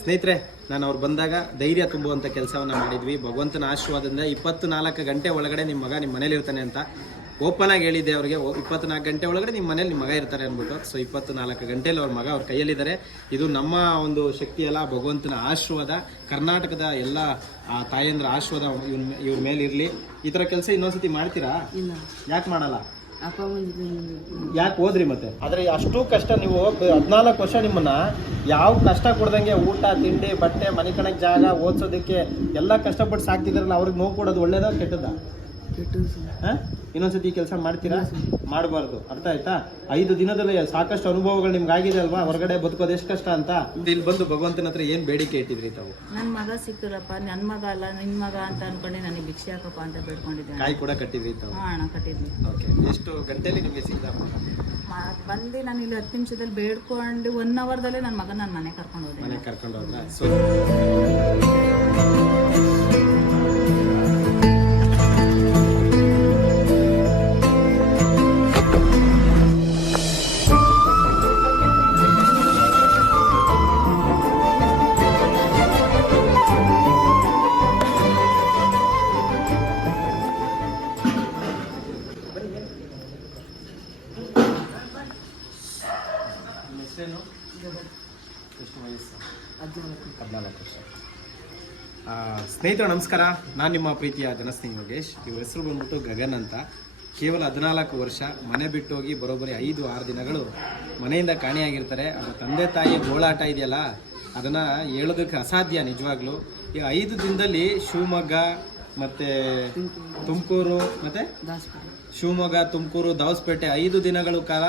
ಸ್ನೇಹಿತರೆ ನಾನು ಅವ್ರು ಬಂದಾಗ ಧೈರ್ಯ ತುಂಬುವಂಥ ಕೆಲಸವನ್ನು ಮಾಡಿದ್ವಿ. ಭಗವಂತನ ಆಶೀರ್ವಾದದಿಂದ ಇಪ್ಪತ್ತು ನಾಲ್ಕು ಗಂಟೆ ಒಳಗಡೆ ನಿಮ್ಮ ಮಗ ನಿಮ್ಮ ಮನೇಲಿ ಇರ್ತಾನೆ ಅಂತ ಓಪನ್ ಆಗಿ ಹೇಳಿದ್ದೆ ಅವ್ರಿಗೆ. ಇಪ್ಪತ್ನಾಲ್ಕು ಗಂಟೆ ಒಳಗಡೆ ನಿಮ್ಮ ಮನೇಲಿ ನಿಮ್ಮ ಮಗ ಇರ್ತಾರೆ ಅಂದ್ಬಿಟ್ಟು. ಸೊ ಇಪ್ಪತ್ತು ನಾಲ್ಕು ಗಂಟೆಯಲ್ಲಿ ಅವ್ರ ಮಗ ಅವ್ರ ಕೈಯಲ್ಲಿದ್ದಾರೆ. ಇದು ನಮ್ಮ ಒಂದು ಶಕ್ತಿ ಅಲ್ಲ ಭಗವಂತನ ಆಶೀರ್ವಾದ. ಕರ್ನಾಟಕದ ಎಲ್ಲ ಆ ತಾಯಂದ್ರ ಆಶೀರ್ವಾದ ಇವ್ರ ಇವ್ರ ಮೇಲೆ ಇರಲಿ. ಈ ಥರ ಕೆಲಸ ಇನ್ನೊಂದ್ಸತಿ ಮಾಡ್ತೀರಾ? ಯಾಕೆ ಮಾಡಲ್ಲ? ಯಾಕೆ ಹೋದ್ರಿ ಮತ್ತೆ ಆದ್ರೆ ಅಷ್ಟು ಕಷ್ಟ ನೀವು ಹದಿನಾಲ್ಕು ವರ್ಷ ನಿಮ್ಮನ್ನ ಯಾವ ಕಷ್ಟ ಕೊಡ್ದಂಗೆ ಊಟ ತಿಂಡಿ ಬಟ್ಟೆ ಮನೆ ಕಣಕ್ ಜಾಗ ಓದ್ಸೋದಕ್ಕೆ ಎಲ್ಲ ಕಷ್ಟಪಟ್ಟು ಸಾಕ್ತಿದ್ರಲ್ಲ ಅವ್ರಿಗೆ ನೋವು ಕೊಡೋದು ಒಳ್ಳೇದ ಕೆಟ್ಟದ. ಇನ್ನೊಂದ್ಸತಿ ಈ ಕೆಲಸ ಮಾಡ್ತೀರಾ? ಮಾಡಬಾರ್ದು. ಅರ್ಥ ಆಯ್ತಾ? ಐದು ದಿನದಲ್ಲಿ ಸಾಕಷ್ಟು ಅನುಭವಗಳು ನಿಮ್ಗೆ ಆಗಿದೆ ಅಲ್ವಾ ಹೊರಗಡೆ ಬದುಕೋದು ಎಷ್ಟು ಕಷ್ಟ ಅಂತ ಇಲ್ಲಿ ಬಂದು ಭಗವಂತನ ಹತ್ರ ಏನ್ ಬೇಡಿಕೆ ಇಟ್ಟಿದ್ರಿ ತಾವು? ನನ್ ಮಗ ಸಿಕ್ಕಿರಪ್ಪ ನನ್ ಮಗ ಅಲ್ಲ ನಿನ್ ಮಗ ಅಂತ ಅನ್ಕೊಂಡು ನನಗೆ ಭಿಕ್ಷೆ ಹಾಕಪ್ಪ ಅಂತ ಬೇಡ್ಕೊಂಡಿದ್ದೆ ಕಾಯಿ ಕೂಡ ಕಟ್ಟಿದ್ರಿ ತಾವು? ಹಾ ಅಣ್ಣ ಕಟ್ಟಿದ್ವಿ. ಓಕೆ ಎಷ್ಟು ಗಂಟೆಲಿ ನಿಮಗೆ ಸಿಗ್ದ ಮ- ಬಂದು ನಾನು ಇಲ್ಲಿ ಹತ್ತು ನಿಮಿಷದಲ್ಲಿ ಬೇಡ್ಕೊಂಡು ಒನ್ ಅವರ್ದಲ್ಲೇ ನನ್ನ ಮಗ ನನ್ನ ಮನೆ ಕರ್ಕೊಂಡು ಹೋದೆ. ಮನೆ ಕರ್ಕೊಂಡು ಹೋದ್ರ? ಹೆಸರೇನು ಎಷ್ಟು ವಯಸ್ಸು ಹದಿನಾಲ್ಕು ವರ್ಷ ಆ, ಸ್ನೇಹಿತರು ನಮಸ್ಕಾರ. ನಾನು ನಿಮ್ಮ ಪ್ರೀತಿಯ ಜನಸ್ನೇಹಿ ಯೋಗೇಶ್. ಇವ್ರ ಹೆಸರು ಬಂದ್ಬಿಟ್ಟು ಗಗನ್ ಅಂತ. ಕೇವಲ ಹದಿನಾಲ್ಕು ವರ್ಷ ಮನೆ ಬಿಟ್ಟು ಹೋಗಿ ಬರೋಬ್ಬರಿ ಐದು ಆರು ದಿನಗಳು ಮನೆಯಿಂದ ಕಾಣೆಯಾಗಿರ್ತಾರೆ. ಅವರ ತಂದೆ ತಾಯಿ ಗೋಳಾಟ ಇದೆಯಲ್ಲ ಅದನ್ನು ಹೇಳೋದಕ್ಕೆ ಅಸಾಧ್ಯ ನಿಜವಾಗ್ಲೂ. ಈ ಐದು ದಿನದಲ್ಲಿ ಶಿವಮೊಗ್ಗ ಮತ್ತು ತುಮಕೂರು, ಮತ್ತೆ? ಶಿವಮೊಗ್ಗ, ತುಮಕೂರು, ದಾವಸ್ಪೇಟೆ ಐದು ದಿನಗಳ ಕಾಲ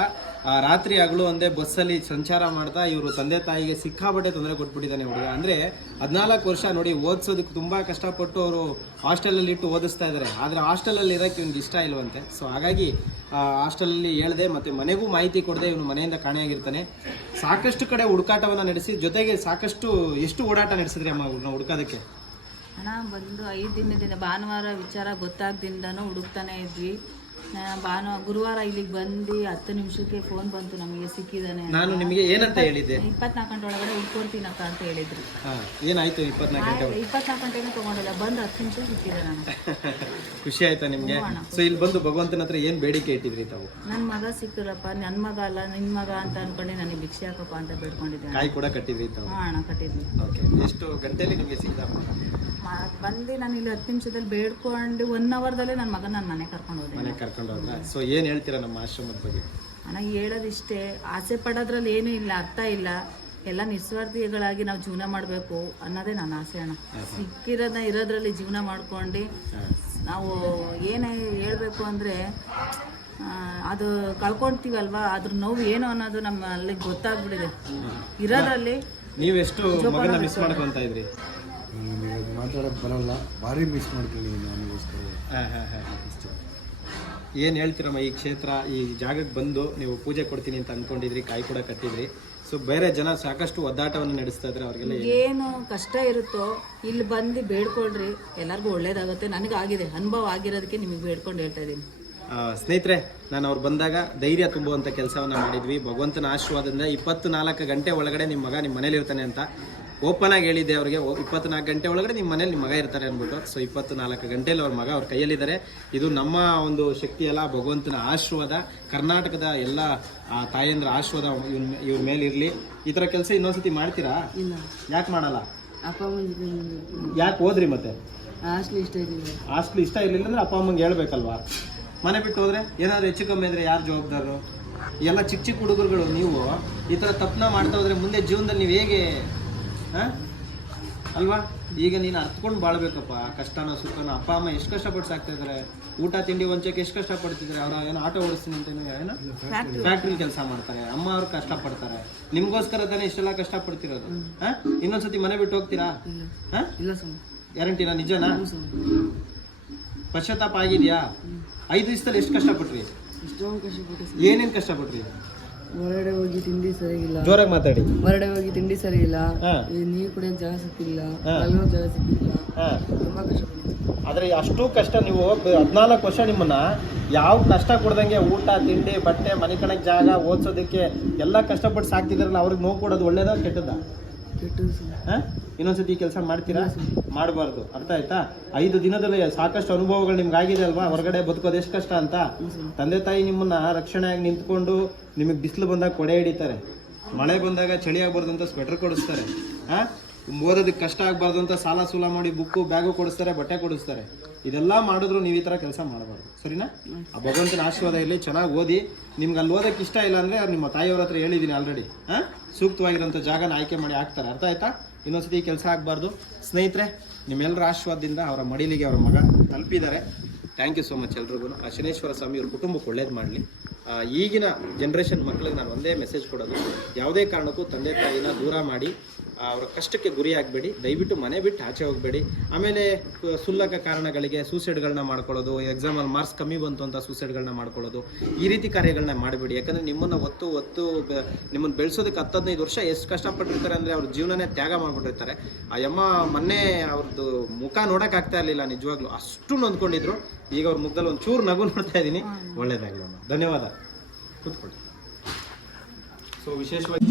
ರಾತ್ರಿ ಹಗಲು ಒಂದೇ ಬಸ್ಸಲ್ಲಿ ಸಂಚಾರ ಮಾಡ್ತಾ ಇವರು ತಂದೆ ತಾಯಿಗೆ ಸಿಕ್ಕಾಪಟ್ಟೆ ತೊಂದರೆ ಕೊಟ್ಬಿಟ್ಟಿದ್ದಾನೆ ಹುಡುಗ. ಅಂದರೆ ಹದಿನಾಲ್ಕು ವರ್ಷ ನೋಡಿ ಓದಿಸೋದಕ್ಕೆ ತುಂಬ ಕಷ್ಟಪಟ್ಟು ಅವರು ಹಾಸ್ಟೆಲಲ್ಲಿ ಇಟ್ಟು ಓದಿಸ್ತಾ ಇದ್ದಾರೆ ಆದರೆ ಹಾಸ್ಟೆಲಲ್ಲಿ ಇರಕ್ಕೆ ಇವ್ನಿಗೆ ಇಷ್ಟ ಇಲ್ವಂತೆ. ಸೊ ಹಾಗಾಗಿ ಹಾಸ್ಟೆಲಲ್ಲಿ ಹೇಳಿದೆ ಮತ್ತು ಮನೆಗೂ ಮಾಹಿತಿ ಕೊಡದೆ ಇವನು ಮನೆಯಿಂದ ಕಾಣೆಯಾಗಿರ್ತಾನೆ. ಸಾಕಷ್ಟು ಕಡೆ ಹುಡುಕಾಟವನ್ನು ನಡೆಸಿ ಜೊತೆಗೆ ಸಾಕಷ್ಟು ಎಷ್ಟು ಓಡಾಟ ನಡೆಸಿದ್ರೆ ಅಮ್ಮ ಹುಡುಕೋದಕ್ಕೆ? ಹಣ ಬಂದು ಐದು ದಿನದಿಂದ ಭಾನುವಾರ ವಿಚಾರ ಗೊತ್ತಾಗ್ದಿಂದನೂ ಹುಡುಕ್ತಾನೆ ಇದ್ವಿ. ಭಾನು ಗುರುವಾರ ಇಲ್ಲಿಗೆ ಬಂದು ಹತ್ತು ನಿಮಿಷಕ್ಕೆ ಫೋನ್ ಬಂತು ನಮಗೆ ಸಿಕ್ಕಿದಾನೆ ನಾನು ನಿಮಗೆ ಏನಂತ ಹೇಳಿದ್ದೆ? ಇಪ್ಪತ್ನಾಲ್ಕು ಗಂಟೆ ಒಳಗಡೆ ಹುಡ್ಕೊಡ್ತೀನಪ್ಪ ಅಂತ ಹೇಳಿದ್ರು. ಏನಾಯ್ತು ಇಪ್ಪತ್ನಾಲ್ಕು ಗಂಟೆ? ಇಪ್ಪತ್ನಾಲ್ಕು ಗಂಟೆನೂ ತಗೊಂಡಿಲ್ಲ ಬಂದು ಹತ್ತು ನಿಮಿಷ ನಾನು. ಖುಷಿ ಆಯ್ತಾ ನಿಮಗೆ? ಸೊ ಇಲ್ಲಿ ಬಂದು ಭಗವಂತನ ಹತ್ರ ಏನು ಬೇಡಿಕೆ ಇಟ್ಟಿದ್ರಿ ತಾವು? ನನ್ನ ಮಗ ಸಿಕ್ಕಿರಪ್ಪ ನನ್ನ ಮಗ ಅಲ್ಲ ನಿನ್ ಮಗ ಅಂತ ಅನ್ಕೊಂಡೆ ನನಗೆ ಭಿಕ್ಷೆ ಹಾಕಪ್ಪ ಅಂತ ಬೇಡ್ಕೊಂಡಿದ್ದೆ. ಕಾಯಿ ಕೂಡ ಕಟ್ಟಿದ್ರಿ ತಾವು? ಹಣ ಕಟ್ಟಿದ್ವಿ. ಓಕೆ ಎಷ್ಟು ಗಂಟೆಲಿ ನಿಮಗೆ ಮ- ಬಂದು ನಾನು ಇಲ್ಲಿ ಹತ್ತು ನಿಮಿಷದಲ್ಲಿ ಬೇಡ್ಕೊಂಡು ಒನ್ ಅವರ್ದಲ್ಲೇ ನನ್ನ ಮಗನ ನನ್ನ ಮನೆ ಕರ್ಕೊಂಡು ಹೋದೆ. ಮನೆ ಕರ್ಕೊಂಡು ಹೋದ್ರ? ಸೊ ಏನು ಹೇಳ್ತೀರಾ ನಮ್ಮ ಆಶ್ರಮದ ಬಗ್ಗೆ? ಅಣ್ಣ ಹೇಳೋದಿಷ್ಟೇ. ಆಸೆ ಪಡೋದ್ರಲ್ಲಿ ಏನೂ ಇಲ್ಲ ಅರ್ಥ ಇಲ್ಲ. ಎಲ್ಲ ನಿಸ್ವಾರ್ಥಿಗಳಾಗಿ ನಾವು ಜೀವನ ಮಾಡಬೇಕು ಅನ್ನೋದೇ ನನ್ನ ಆಸೆ ಅಣ್ಣ. ಸಿಕ್ಕಿರೋದನ್ನ ಇರೋದ್ರಲ್ಲಿ ಜೀವನ ಮಾಡ್ಕೊಂಡು ನಾವು ಏನೇ ಹೇಳಬೇಕು ಅಂದರೆ ಅದು ಕಳ್ಕೊಳ್ತೀವಲ್ವಾ ಅದ್ರ ನೋವು ಏನು ಅನ್ನೋದು ನಮ್ಮಲ್ಲಿ ಗೊತ್ತಾಗ್ಬಿಟ್ಟಿದೆ. ಇರೋದ್ರಲ್ಲಿ ನೀವೆಷ್ಟು ಮಗನ ಮಿಸ್ ಮಾಡ್ಕೊಂತ ಇದ್ರಿ? ನನಗೆ ಮಾತಾಡೋಕೆ ಬರಲ್ಲ. ಭಾರಿ ಮಿಸ್ ಮಾಡ್ಕೊಂಡಿದ್ದೀನಿ ನನಗೋಸ್ಕರ ಹಾಂ ಹಾಂ ಹಾಂ ಏನು ಹೇಳ್ತೀರಮ್ಮ ಈ ಕ್ಷೇತ್ರ ಈ ಜಾಗಕ್ಕೆ ಬಂದು ನೀವು ಪೂಜೆ ಕೊಡ್ತೀನಿ ಅಂತ ಅನ್ಕೊಂಡಿದ್ರಿ ಕಾಯಿ ಕೂಡ ಕಟ್ಟಿದ್ರಿ. ಸೊ ಬೇರೆ ಜನ ಸಾಕಷ್ಟು ಒದ್ದಾಟವನ್ನು ನಡೆಸ್ತಾ ಇದ್ರೆ ಅವ್ರಿಗೆಲ್ಲ ಏನ್- ಕಷ್ಟ ಇರುತ್ತೋ ಇಲ್ಲಿ ಬಂದು ಬೇಡ್ಕೊಳ್ರಿ. ಎಲ್ಲರಿಗೂ ಒಳ್ಳೇದಾಗುತ್ತೆ. ಆಗಿದೆ ಅನುಭವ ಆಗಿರೋದಕ್ಕೆ ನಿಮಗೆ ಬೇಡ್ಕೊಂಡು ಹೇಳ್ತಾ ಇದ್ದೀನಿ. ಸ್ನೇಹಿತರೆ ನಾನು ಅವ್ರು ಬಂದಾಗ ಧೈರ್ಯ ತುಂಬುವಂಥ ಕೆಲಸವನ್ನು ಮಾಡಿದ್ವಿ. ಭಗವಂತನ ಆಶೀರ್ವಾದದಿಂದ ಇಪ್ಪತ್ತು ನಾಲ್ಕು ಗಂಟೆ ಒಳಗಡೆ ನಿಮ್ಮ ಮಗ ನಿಮ್ಮ ಮನೇಲಿ ಇರ್ತಾನೆ ಅಂತ. ಓಪನ್ ಆಗಿ ಹೇಳಿದ್ದೆ ಅವ್ರಿಗೆ ಇಪ್ಪತ್ನಾಲ್ಕು ಗಂಟೆ ಒಳಗಡೆ ನಿಮ್ಮ ಮನೇಲಿ ನಿಮ್ಮ ಮಗ ಇರ್ತಾರೆ ಅಂದ್ಬಿಟ್ಟು. ಸೊ ಇಪ್ಪತ್ತು ನಾಲ್ಕು ಗಂಟೆಯಲ್ಲಿ ಅವ್ರ ಮಗ ಅವ್ರ ಕೈಯಲ್ಲಿದ್ದಾರೆ. ಇದು ನಮ್ಮ ಒಂದು ಶಕ್ತಿ ಅಲ್ಲ ಭಗವಂತನ ಆಶೀರ್ವಾದ ಕರ್ನಾಟಕದ ಎಲ್ಲ ಆ ತಾಯಂದ್ರ ಆಶೀರ್ವಾದ ಇವ್ರ ಇವ್ರ ಮೇಲೆ ಇರಲಿ. ಈ ಥರ ಕೆಲಸ ಇನ್ನೊಂದ್ಸತಿ ಮಾಡ್ತೀರಾ? ಯಾಕೆ ಮಾಡಲ್ಲ? ಯಾಕೆ ಹೋದ್ರಿ ಮತ್ತೆ? ಹಾಸ್ಟ್ಲಿ ಇಷ್ಟ ಇರಲಿಲ್ಲ. ಹಾಸ್ಟ್ಲ್ ಇಷ್ಟ ಇರಲಿಲ್ಲ ಅಂದ್ರೆ ಅಪ್ಪ ಅಮ್ಮಂಗೆ ಹೇಳ್ಬೇಕಲ್ವಾ? ಮನೆ ಬಿಟ್ಟು ಹೋದ್ರೆ ಏನಾದ್ರು ಹೆಚ್ಚು ಕಮ್ಮಿ ಅಂದ್ರೆ ಯಾರು ಜವಾಬ್ದಾರರು ಎಲ್ಲ ಚಿಕ್ಕ ಚಿಕ್ಕ ಹುಡುಗರುಗಳು ನೀವು ಈ ಥರ ತಪ್ಪನ ಮಾಡ್ತಾ ಹೋದ್ರೆ ಮುಂದೆ ಜೀವನದಲ್ಲಿ ನೀವು ಹೇಗೆ ಅಲ್ವಾ? ಈಗ ನೀನು ಅರ್ತ್ಕೊಂಡು ಬಾಳ್ಬೇಕಪ್ಪ. ಕಷ್ಟನೋ ಸುಖನೋ. ಅಪ್ಪ ಅಮ್ಮ ಎಷ್ಟು ಕಷ್ಟಪಟ್ಟು ಸಾಕ್ತಾ ಇದಾರೆ ಊಟ ತಿಂಡಿ ಒಂಚಕ್ಕೆ ಎಷ್ಟು ಕಷ್ಟಪಡ್ತಿದ್ದಾರೆ ಅವ್ರು ಏನೋ ಆಟೋ ಓಡಿಸ್ತೀನಿ ಅಂತ ಏನೋ? ಫ್ಯಾಕ್ಟ್ರಿ ಕೆಲಸ ಮಾಡ್ತಾರೆ. ಅಮ್ಮ ಅವ್ರು ಕಷ್ಟಪಡ್ತಾರೆ. ನಿಮ್ಗೋಸ್ಕರ ತಾನೇ ಇಷ್ಟೆಲ್ಲ ಕಷ್ಟಪಡ್ತಿರೋದು. ಹಾ? ಇನ್ನೊಂದ್ಸತಿ ಮನೆ ಬಿಟ್ಟು ಹೋಗ್ತೀರಾ? ಹಾ? ಸ್ವಾಮಿ. ಗ್ಯಾರಂಟಿನಾ? ನಿಜನಾ? ಪಶ್ಚಾತ್ತಾಪ ಆಗಿದೆಯಾ? ಐದು ದಿವಸದಲ್ಲಿ ಎಷ್ಟು ಕಷ್ಟಪಟ್ರಿ? ಏನೇನು ಕಷ್ಟಪಟ್ರಿ? ಹೊರಗಡೆ ಹೋಗಿ ತಿಂಡಿ ಸರಿಯಿಲ್ಲ. ಜೋರಾಗಿ ಮಾತಾಡಿ. ಹೊರಗಡೆ ಹೋಗಿ ತಿಂಡಿ ಸರಿಯಿಲ್ಲ. ಹಾ. ಈ ನೀರು ಕುಡಿಯೋಕೆ ಜಾಗ ಸಿಕ್ಕಿಲ್ಲ. ಹಾ. ಮಲಗೋ ಜಾಗ ಸಿಕ್ಕಿಲ್ಲ. ಹಾ. ತುಂಬಾ ಕಷ್ಟಪಟ್ಟಿದ್ದೆ ಆದ್ರೆ ಅಷ್ಟು ಕಷ್ಟ ನೀವು ಹದಿನಾಲ್ಕು ವರ್ಷ ನಿಮ್ಮನ್ನ ಯಾವ ಕಷ್ಟ ಕೊಡ್ದಂಗೆ ಊಟ ತಿಂಡಿ ಬಟ್ಟೆ ಮನೆ ಕಣಕ್ ಜಾಗ ಓದ್ಸೋದಕ್ಕೆ ಎಲ್ಲ ಕಷ್ಟಪಟ್ಟು ಸಾಕ್ತಿದ್ರಲ್ಲ ಅವ್ರಿಗೆ ನೋವು ಕೊಡೋದು ಒಳ್ಳೇದ ಕೆಟ್ಟದ ಹಾ? ಇನ್ನೊಂದ್ಸತಿ ಈ ಕೆಲಸ ಮಾಡ್ತೀರಾ? ಮಾಡಬಾರ್ದು. ಅರ್ಥ ಆಯ್ತಾ? ಐದು ದಿನದಲ್ಲಿ ಸಾಕಷ್ಟು ಅನುಭವಗಳು ನಿಮ್ಗೆ ಆಗಿದೆ ಅಲ್ವಾ? ಹೊರಗಡೆ ಬದುಕೋದು ಎಷ್ಟು ಕಷ್ಟ ಅಂತ? ತಂದೆ ತಾಯಿ ನಿಮ್ಮನ್ನ ರಕ್ಷಣೆಯಾಗಿ ನಿಂತ್ಕೊಂಡು ನಿಮಗೆ ಬಿಸಿಲು ಬಂದಾಗ ಕೊಡೆ ಹಿಡಿತಾರೆ. ಮಳೆ ಬಂದಾಗ ಚಳಿ ಆಗ್ಬಾರ್ದು ಅಂತ ಸ್ವೆಟರ್ ಕೊಡಿಸ್ತಾರೆ. ಹಾ? ಓದೋದಕ್ಕೆ ಕಷ್ಟ ಆಗಬಾರ್ದು ಅಂತ ಸಾಲ ಸೂಲ ಮಾಡಿ ಬುಕ್ಕು, ಬ್ಯಾಗು ಕೊಡಿಸ್ತಾರೆ, ಬಟ್ಟೆ ಕೊಡಿಸ್ತಾರೆ. ಇದೆಲ್ಲ ಮಾಡಿದ್ರು ನೀವು ಈ ಥರ ಕೆಲಸ ಮಾಡಬಾರ್ದು. ಸರಿನಾ? ಆ ಭಗವಂತನ ಆಶೀರ್ವಾದ ಇಲ್ಲಿ ಚೆನ್ನಾಗಿ ಓದಿ. ನಿಮ್ಗೆ ಅಲ್ಲಿ ಓದಕ್ಕೆ ಇಷ್ಟ ಇಲ್ಲ ಅಂದರೆ ನಿಮ್ಮ ತಾಯಿಯವ್ರ ಹತ್ರ ಹೇಳಿದ್ದೀನಿ ಆಲ್ರೆಡಿ ಹಾಂ? ಸೂಕ್ತವಾಗಿರೋಂಥ ಜಾಗನ ಆಯ್ಕೆ ಮಾಡಿ ಹಾಕ್ತಾರೆ. ಅರ್ಥ ಆಯ್ತಾ? ಇನ್ನೊಂದ್ಸತಿ ಕೆಲಸ ಆಗಬಾರ್ದು. ಸ್ನೇಹಿತರೆ ನಿಮ್ಮೆಲ್ಲರ ಆಶೀರ್ವಾದದಿಂದ ಅವರ ಮಡಿಲಿಗೆ ಅವರ ಮಗ ತಲುಪಿದ್ದಾರೆ. ಥ್ಯಾಂಕ್ ಯು ಸೋ ಮಚ್ ಎಲ್ರಿಗೂ. ಆ ಶನೇಶ್ವರ ಸ್ವಾಮಿ ಅವ್ರ ಕುಟುಂಬಕ್ಕೆ ಒಳ್ಳೇದು ಮಾಡಲಿ. ಈಗಿನ ಜನ್ರೇಷನ್ ಮಕ್ಕಳಿಗೆ ನಾನು ಒಂದೇ ಮೆಸೇಜ್ ಕೊಡೋದು. ಯಾವುದೇ ಕಾರಣಕ್ಕೂ ತಂದೆ ತಾಯಿನ ದೂರ ಮಾಡಿ ಅವರ ಕಷ್ಟಕ್ಕೆ ಗುರಿ ಆಗಬೇಡಿ, ದಯವಿಟ್ಟು ಮನೆ ಬಿಟ್ಟು ಆಚೆ ಹೋಗಬೇಡಿ. ಆಮೇಲೆ ಸುಲ್ಲಕ ಕಾರಣಗಳಿಗೆ ಸೂಸೈಡ್ಗಳನ್ನ ಮಾಡ್ಕೊಳ್ಳೋದು ಎಕ್ಸಾಮಲ್ಲಿ ಮಾರ್ಕ್ಸ್ ಕಮ್ಮಿ ಬಂತು ಅಂತ ಸೂಸೈಡ್ಗಳನ್ನ ಮಾಡ್ಕೊಳ್ಳೋದು, ಈ ರೀತಿ ಕಾರ್ಯಗಳನ್ನ ಮಾಡಬೇಡಿ. ಯಾಕಂದರೆ ನಿಮ್ಮನ್ನು ಒತ್ತು ಒತ್ತು ನಿಮ್ಮನ್ನು ಬೆಳೆಸೋದಕ್ಕೆ ಹತ್ತು ಹದಿನೈದು ವರ್ಷ ಎಷ್ಟು ಕಷ್ಟಪಟ್ಟಿರ್ತಾರೆ ಅಂದರೆ ಅವ್ರ ಜೀವನನೇ ತ್ಯಾಗ ಮಾಡಿಬಿಟ್ಟಿರ್ತಾರೆ. ಆ ಯಮ್ಮ ಮೊನ್ನೆ ಅವ್ರದ್ದು ಮುಖ ನೋಡೋಕ್ಕಾಗ್ತಾ ಇರಲಿಲ್ಲ, ನಿಜವಾಗ್ಲೂ ಅಷ್ಟು ನೊಂದ್ಕೊಂಡಿದ್ರು. ಈಗ ಅವ್ರ ಮುಖದಲ್ಲಿ ಒಂದು ಚೂರು ನಗು ನೋಡ್ತಾ ಇದ್ದೀನಿ. ಒಳ್ಳೇದಾಗಲಿ ಧನ್ಯವಾದ. ಕೂತ್ಕೊಳ್ಳಿ. ಸೊ ವಿಶೇಷವಾಗಿ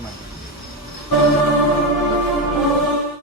ಮಾಡಿ